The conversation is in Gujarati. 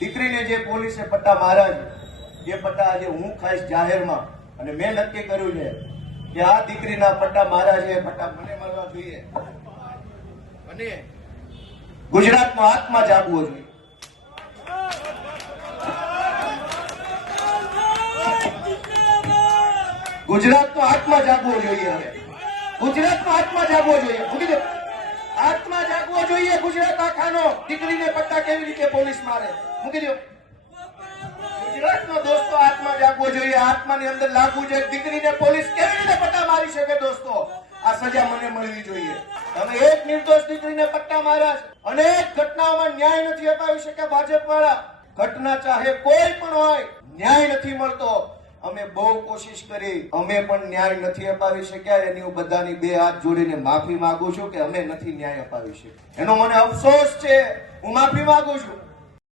દીકરીને જે પોલીસે પટ્ટા માર્યા છે એ પટ્ટા આજે હું ખાઈશ જાહેરમાં, અને મેં નક્કી કર્યું છે કે આ દીકરીના પટ્ટા માર્યા છે એ પટ્ટા મને મળવા જોઈએ અને ગુજરાતનો આત્મા જાગવો જોઈએ. ગુજરાતનો આત્મા જાગવો જોઈએ. હવે ગુજરાતનો આત્મા જાગવો જોઈએ. આત્મા જાગવો જોઈએ ગુજરાત આખાનો. દીકરીને પટ્ટા કેવી રીતે પોલીસ મારે મૂકી દો. ગુજરાતનો દોસ્તો આત્મા જાગવો જોઈએ. આત્માની અંદર લાગવું જોઈએ. દીકરીને પોલીસ કેવી રીતે પટ્ટા મારી શકે દોસ્તો? આ સજા મને મળવી જોઈએ. તમે એક નિર્દોષ દીકરીને પટ્ટા માર્યા છે. અનેક ઘટનાઓમાં ન્યાય નથી અપાવી શક્યા ભાજપ વાળા. ઘટના ચાહે કોઈ પણ હોય, ન્યાય નથી મળતો. અમે બહુ કોશિશ કરી, અમે પણ ન્યાય નથી અપાવી શક્યા. એની હું બધાની બે હાથ જોડીને માફી માંગુ છું કે અમે નથી ન્યાય અપાવી શક્યા. એનો મને અફસોસ છે. હું માફી માંગુ છું.